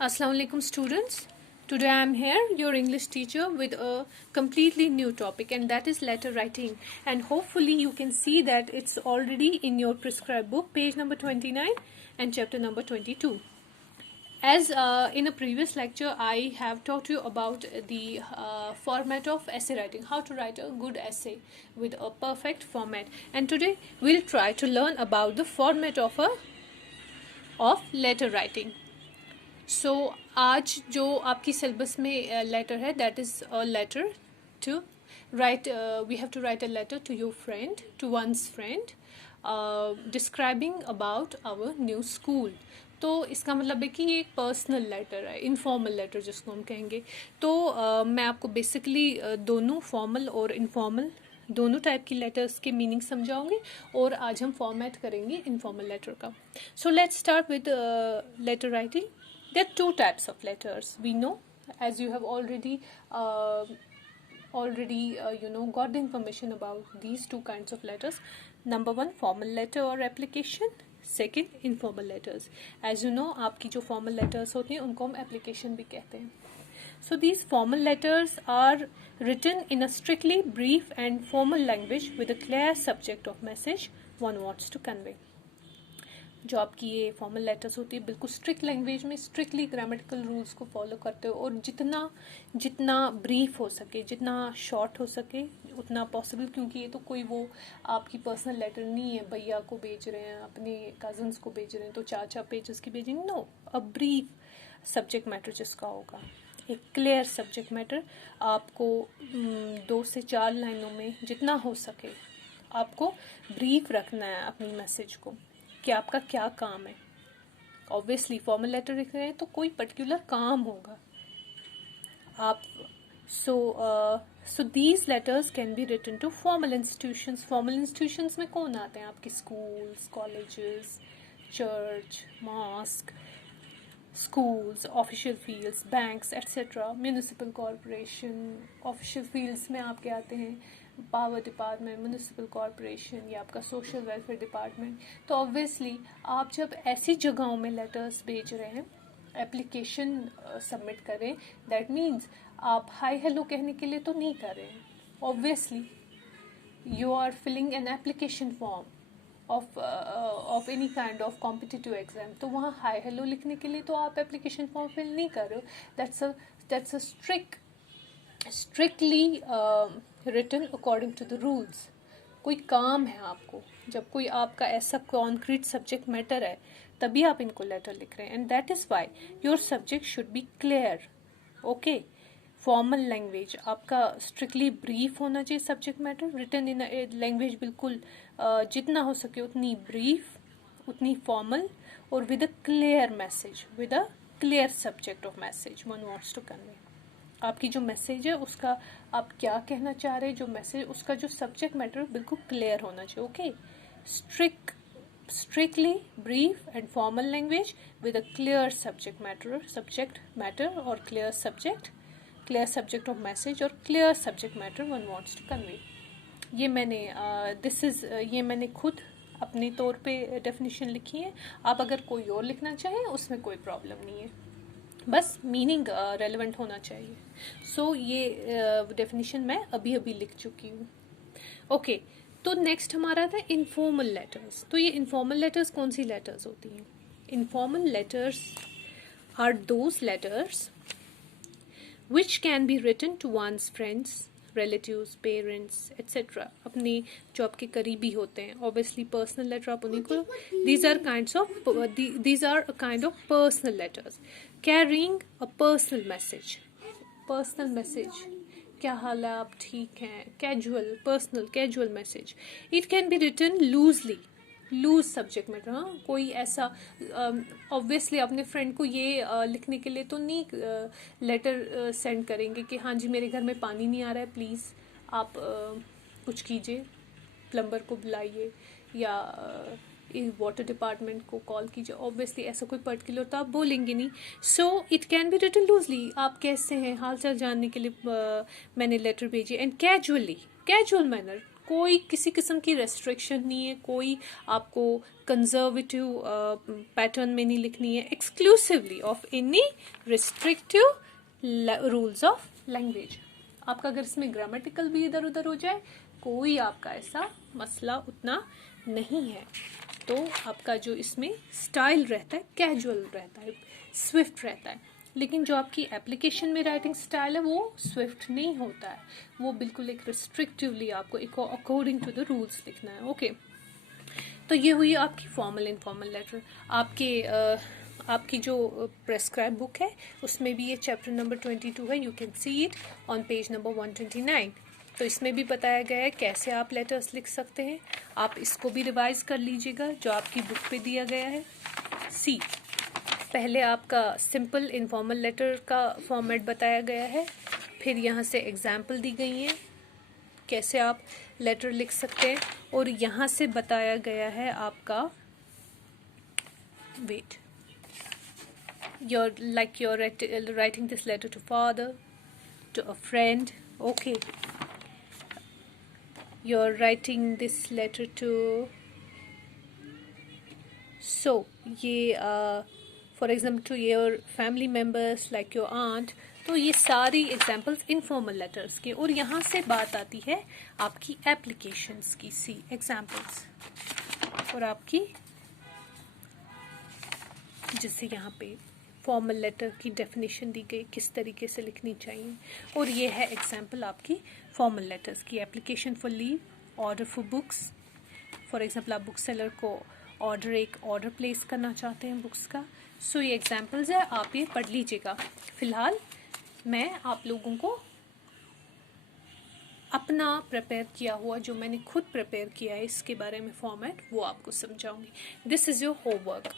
Assalamu alaikum students. Today I am here, your English teacher, with a completely new topic, and that is letter writing. And hopefully you can see that it's already in your prescribed book, page number 29 and chapter number 22. As in a previous lecture, I have taught you about the format of essay writing, how to write a good essay with a perfect format. And today we'll try to learn about the format of letter writing. सो आज जो आपकी syllabus में letter है that is a letter to write we have to write a letter to your friend, to one's friend, describing about our new school. तो इसका मतलब है कि ये एक पर्सनल लेटर है, इनफॉर्मल लेटर जिसको हम कहेंगे. तो मैं आपको बेसिकली दोनों फॉर्मल और इनफॉर्मल दोनों टाइप की लेटर्स के मीनिंग समझाऊंगी और आज हम फॉर्मेट करेंगे इनफॉर्मल लेटर का. So let's start with letter writing. There are two types of letters. We know, as you have already got the information about these two kinds of letters. Number one, formal letter or application. Second, informal letters. As you know, आपकी जो formal letters होती हैं उनको हम application भी कहते हैं. So these formal letters are written in a strictly brief and formal language with a clear subject of message one wants to convey. जो आपकी ये फॉर्मल लेटर्स होती है बिल्कुल स्ट्रिक्ट लैंग्वेज में स्ट्रिक्टली ग्रामेटिकल रूल्स को फॉलो करते हो और जितना ब्रीफ हो सके, जितना शॉर्ट हो सके उतना पॉसिबल, क्योंकि ये तो कोई वो आपकी पर्सनल लेटर नहीं है, भैया को भेज रहे हैं, अपने कजन्स को भेज रहे हैं तो 4-4 पेजेस की भेजेंगे. No, a brief subject matter जिसका होगा, एक क्लियर सब्जेक्ट मैटर. आपको 2 से 4 लाइनों में जितना हो सके आपको ब्रीफ रखना है अपनी मैसेज को कि आपका क्या काम है. ऑब्वियसली फॉर्मल लेटर लिख रहे हैं तो कोई पर्टिकुलर काम होगा आप. So these letters can be written to formal institutions. Formal institutions में कौन आते हैं? आपके schools, colleges, church, mosque, schools, official fields, banks, etc., municipal corporation. Official fields में आपके आते हैं पावर डिपार्टमेंट, म्यूनिसिपल कॉरपोरेशन या आपका सोशल वेलफेयर डिपार्टमेंट. तो ऑब्वियसली आप जब ऐसी जगहों में लेटर्स भेज रहे हैं, एप्लीकेशन सबमिट करें, दैट मीन्स आप हाई हेलो कहने के लिए तो नहीं कर रहे हैं. Obviously you are filling an application form of any kind of competitive exam. तो वहाँ हाई हेलो लिखने के लिए तो आप एप्लीकेशन फॉर्म फिल नहीं कर रहे हो. That's a strictly written according to the rules. कोई काम है आपको, जब कोई आपका ऐसा कॉन्क्रीट सब्जेक्ट मैटर है तभी आप इनको लेटर लिख रहे हैं. And that is why your subject should be clear. Okay, formal language आपका स्ट्रिक्टली ब्रीफ होना चाहिए subject matter, written in language बिल्कुल जितना हो सके उतनी ब्रीफ, उतनी फॉर्मल और with a clear message, with a clear subject of message one wants to convey. आपकी जो मैसेज है उसका आप क्या कहना चाह रहे हैं, जो मैसेज उसका जो सब्जेक्ट मैटर बिल्कुल क्लियर होना चाहिए. Okay, strictly brief and formal language with a clear subject matter or clear subject of message or clear subject matter one wants to convey. ये मैंने खुद अपने तौर पे डेफिनेशन लिखी है. आप अगर कोई और लिखना चाहें उसमें कोई प्रॉब्लम नहीं है, बस मीनिंग रेलेवेंट होना चाहिए. सो ये डेफिनेशन मैं अभी लिख चुकी हूँ. ओके, तो नेक्स्ट हमारा था इनफॉर्मल लेटर्स. तो ये इनफॉर्मल लेटर्स कौन सी लेटर्स होती हैं? Informal letters are those letters which can be written to one's friends, relatives, parents etcetera. अपने जो आपके करीबी होते हैं, ऑब्वियसली पर्सनल लेटर आप उन्हीं को. these are a kind of personal letters carrying a personal message. क्या हाल है, आप ठीक हैं, casual message. It can be written loose subject matter. हाँ, कोई ऐसा ऑब्वियसली अपने फ्रेंड को ये लिखने के लिए तो नहीं लेटर सेंड करेंगे कि हाँ जी मेरे घर में पानी नहीं आ रहा है, प्लीज़ आप कुछ कीजिए, प्लम्बर को बुलाइए या वाटर डिपार्टमेंट को कॉल कीजिए. ऑब्वियसली ऐसा कोई पर्टिकुलर तो आप बोलेंगे नहीं. So it can be written loosely. आप कैसे हैं, हाल चाल जानने के लिए मैंने लेटर भेजी. एंड कैजुअल मैनर, कोई किसी किस्म की रेस्ट्रिक्शन नहीं है, कोई आपको कंजर्वेटिव पैटर्न में नहीं लिखनी है, exclusively of any restrictive rules of language. आपका अगर इसमें ग्रामेटिकल भी इधर उधर हो जाए, कोई आपका ऐसा मसला उतना नहीं है। तो आपका जो इसमें स्टाइल रहता है कैजुअल रहता है, स्विफ्ट रहता है। लेकिन जो आपकी एप्लीकेशन में राइटिंग स्टाइल है वो स्विफ्ट नहीं होता है, वो बिल्कुल एक रिस्ट्रिक्टिवली आपको अकॉर्डिंग टू द रूल्स लिखना है। ओके, तो ये हुई आपकी फॉर्मल इनफॉर्मल लेटर। आपकी जो प्रेस्क्राइब बुक है उसमें भी ये चैप्टर नंबर 22 है, you can see it on page number 129। तो इसमें भी बताया गया है कैसे आप लेटर्स लिख सकते हैं। आप इसको भी रिवाइज कर लीजिएगा जो आपकी बुक पे दिया गया है। सी, पहले आपका सिंपल इनफॉर्मल लेटर का फॉर्मेट बताया गया है, फिर यहाँ से एग्जाम्पल दी गई हैं कैसे आप लेटर लिख सकते हैं, और यहाँ से बताया गया है आपका wait you're writing this letter to father, to a friend. Okay, you're writing this letter to, so ये for example to your family members like your aunt। तो ये सारी एग्जाम्पल्स इनफॉर्मल लेटर्स के, और यहाँ से बात आती है आपकी एप्लीकेशंस की। सी एग्जाम्पल्स, और आपकी जिससे यहाँ पे फॉर्मल लेटर की डेफिनेशन दी गई किस तरीके से लिखनी चाहिए, और ये है एग्जाम्पल आपकी फॉर्मल लेटर्स की। Application for leave, order for books, for example आप बुक सेलर को एक ऑर्डर प्लेस करना चाहते हैं बुक्स का। सो ये एग्जाम्पल्स है, आप ये पढ़ लीजिएगा। फिलहाल मैं आप लोगों को अपना प्रिपेयर किया हुआ, जो मैंने खुद प्रिपेयर किया है इसके बारे में फॉर्मेट, वो आपको समझाऊंगी। दिस इज़ योर होमवर्क,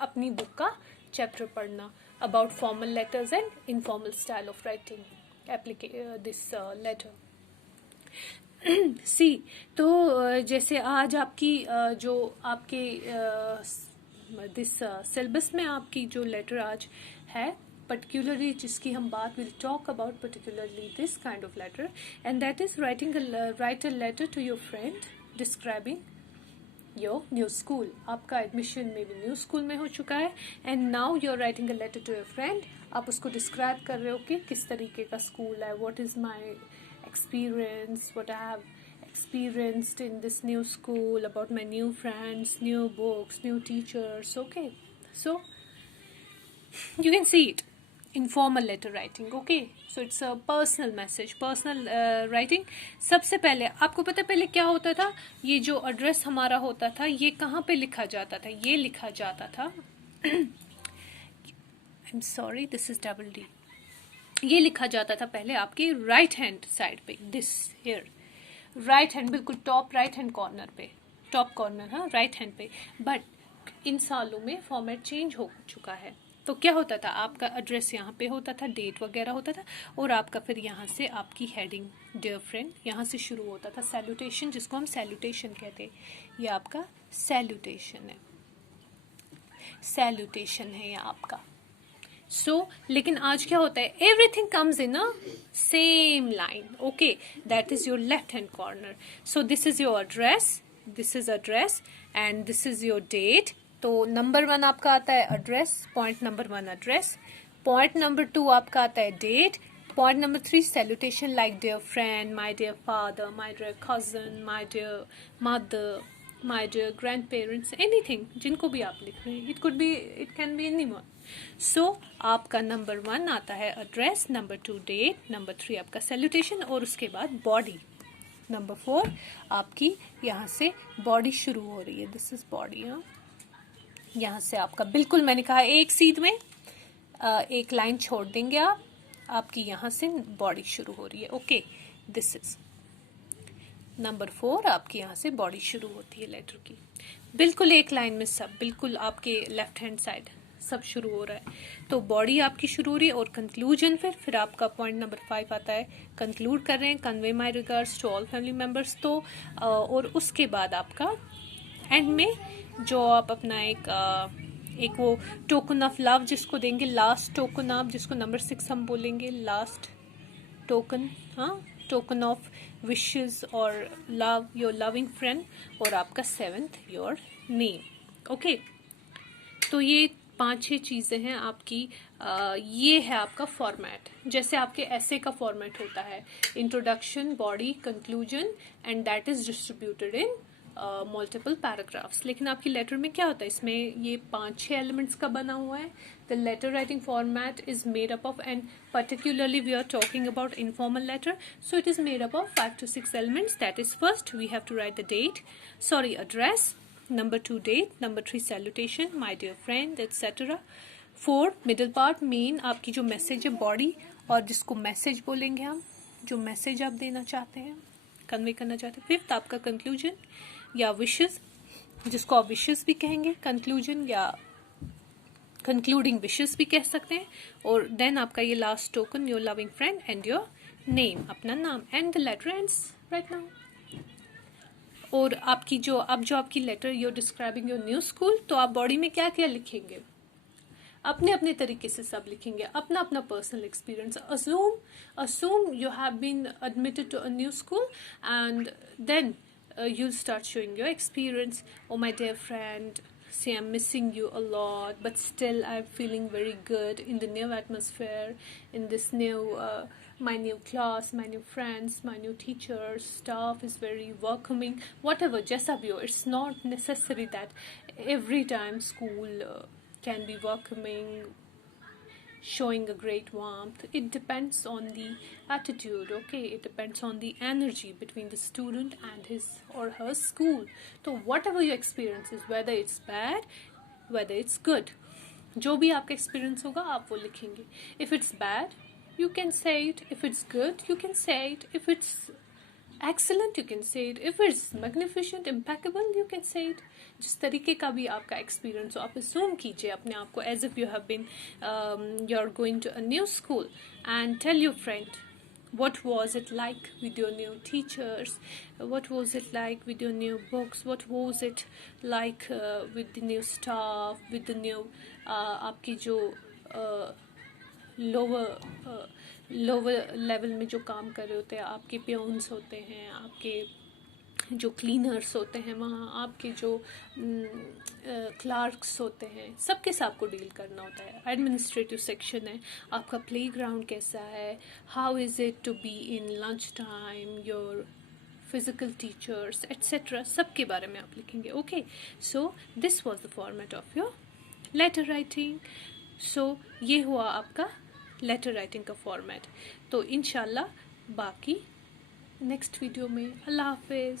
अपनी बुक का चैप्टर पढ़ना about formal letters and informal style of writing this letter. See, तो जैसे आज आपकी जो आपके दिस सिलेबस में आपकी जो लेटर आज है particularly जिसकी हम बात will talk about particularly this kind of letter, and that is write a letter to your friend describing your new school. आपका एडमिशन में भी न्यू स्कूल में हो चुका है, and now you are writing a letter to your friend. आप उसको describe कर रहे हो कि किस तरीके का स्कूल है, what is my experience, what I have experienced in this new school, about my new friends, new books, new teachers. Okay, so you can see it, informal letter writing. Okay, so it's a personal message, personal writing. सबसे पहले आपको पता है पहले क्या होता था, ये जो एड्रेस हमारा होता था ये कहाँ पे लिखा जाता था, ये लिखा जाता था I'm sorry, this is double D। ये लिखा जाता था पहले आपके राइट हैंड साइड पे, दिस हियर राइट हैंड, बिल्कुल टॉप राइट हैंड कॉर्नर पे, टॉप कॉर्नर, हाँ राइट हैंड पे। बट इन सालों में फॉर्मेट चेंज हो चुका है। तो क्या होता था, आपका एड्रेस यहाँ पे होता था, डेट वगैरह होता था, और आपका फिर यहाँ से आपकी हेडिंग डियर फ्रेंड यहाँ से शुरू होता था। सैल्यूटेशन, जिसको हम सैल्यूटेशन कहते हैं, ये आपका सैल्यूटेशन है, सैल्यूटेशन है ये आपका। लेकिन आज क्या होता है, everything comes in a same line. Okay, that is your left hand corner. So this is your address, this is address, and this is your date. तो नंबर 1 आपका आता है address, point number 1 address, point number 2 आपका आता है date, point number 3 salutation like dear friend, my dear father, my dear cousin, my dear mother, my dear grand parents, anything जिनको भी आप लिख रहे हैं, इट कैन बी एनीवन। सो आपका नंबर 1 आता है एड्रेस, नंबर 2 डेट, नंबर 3 आपका सैल्यूटेशन, और उसके बाद बॉडी। नंबर 4 आपकी यहाँ से बॉडी शुरू हो रही है, दिस इज बॉडी। हाँ, यहाँ से आपका बिल्कुल मैंने कहा एक सीध में एक लाइन छोड़ देंगे आप, आपकी यहाँ से बॉडी शुरू हो रही है। ओके, दिस इज नंबर 4, आपकी यहाँ से बॉडी शुरू होती है लेटर की, बिल्कुल एक लाइन में सब, बिल्कुल आपके लेफ्ट हैंड साइड सब शुरू हो रहा है। तो बॉडी आपकी शुरू हो रही है, और कंक्लूजन फिर आपका पॉइंट नंबर 5 आता है, कंक्लूड कर रहे हैं, convey my regards to all family members. तो और उसके बाद आपका एंड में जो आप अपना एक वो टोकन ऑफ लव जिसको देंगे, लास्ट टोकन आप जिसको नंबर 6 हम बोलेंगे, लास्ट टोकन, हाँ टोकन ऑफ विशेस और लव, योर लविंग फ्रेंड, और आपका 7th योर नेम। ओके, तो ये 5-6 चीज़ें हैं आपकी। ये है आपका फॉर्मेट, जैसे आपके ऐसे का फॉर्मेट होता है, introduction, body, conclusion, and that is distributed in multiple paragraphs. लेकिन आपकी लेटर में क्या होता है, इसमें ये 5-6 एलिमेंट्स का बना हुआ है। The letter writing format is made up of, and particularly we are talking about informal letter, so it is made up of 5 to 6 elements. That is, first we have to write the date, address. Number 2, date. Number 3, salutation, my dear friend, etc. 4, middle part, main, आपकी जो message है, body, और जिसको message बोलेंगे हम, जो message आप देना चाहते हैं, कन्वे करना चाहते हैं। 5th आपका कंक्लूजन या विशेस, जिसको आप विशेस भी कहेंगे, कंक्लूजन या कंक्लूडिंग विशेस भी कह सकते हैं। और देन आपका ये last token, your loving friend and your name, अपना नाम, and the letter ends right now. और आपकी जो आपकी letter, you're describing your new school, तो आप बॉडी में क्या क्या लिखेंगे, अपने अपने तरीके से सब लिखेंगे, अपना अपना personal experience. assume you have been admitted to a new school, and then you'll start showing your experience. Oh my dear friend, see, I'm missing you a lot, but still I'm feeling very good in the new atmosphere, in this new my new class, my new friends, my new teachers, staff is very welcoming, whatever, jaisa bhi ho. It's not necessary that every time school can be welcoming, showing a great warmth. It depends on the attitude, okay? It depends on the energy between the student and his or her school. So whatever your experience is, whether it's bad, whether it's good, जो भी आपका experience होगा आप वो लिखेंगे. If it's bad, you can say it. If it's good, you can say it. If it's excellent, you can say it. If it's magnificent, impeccable, you can say it. जिस तरीके का भी आपका एक्सपीरियंस हो, आप assume कीजिए अपने आप को as if you have been you're going to a new school, and tell your friend what was it like with your new teachers, what was it like with your new books, what was it like with the new staff, with the new आपकी जो lower level में जो काम कर रहे होते हैं, आपके पियोन्स होते हैं, आपके जो क्लीनर्स होते हैं वहाँ, आपके जो क्लार्क्स होते हैं, सबके साथ आपको डील करना होता है. एडमिनिस्ट्रेटिव सेक्शन है, आपका प्लेग्राउंड कैसा है, how is it to be in lunch time, your physical teachers etcetera, सबके बारे में आप लिखेंगे. Okay, so this was the format of your letter writing. So ये हुआ आपका लेटर राइटिंग का फॉर्मेट. तो इंशाल्लाह बाकी नेक्स्ट वीडियो में. अल्लाह हाफिज़.